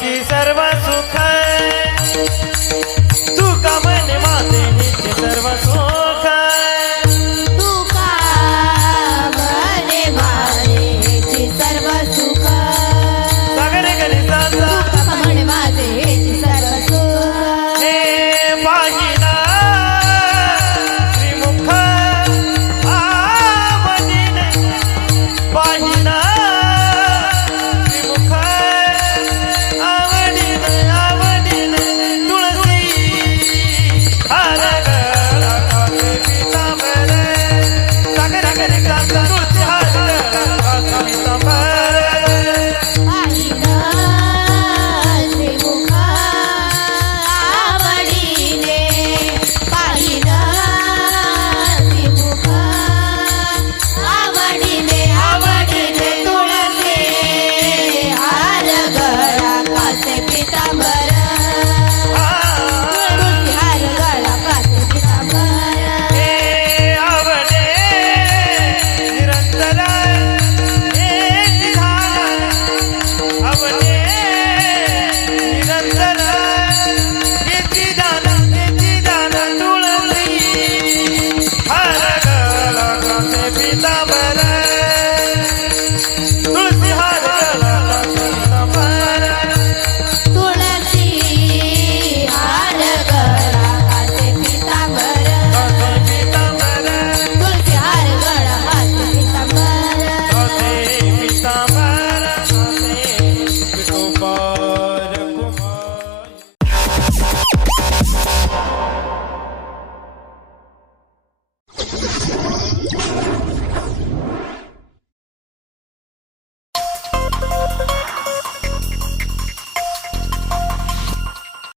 कीर्ति से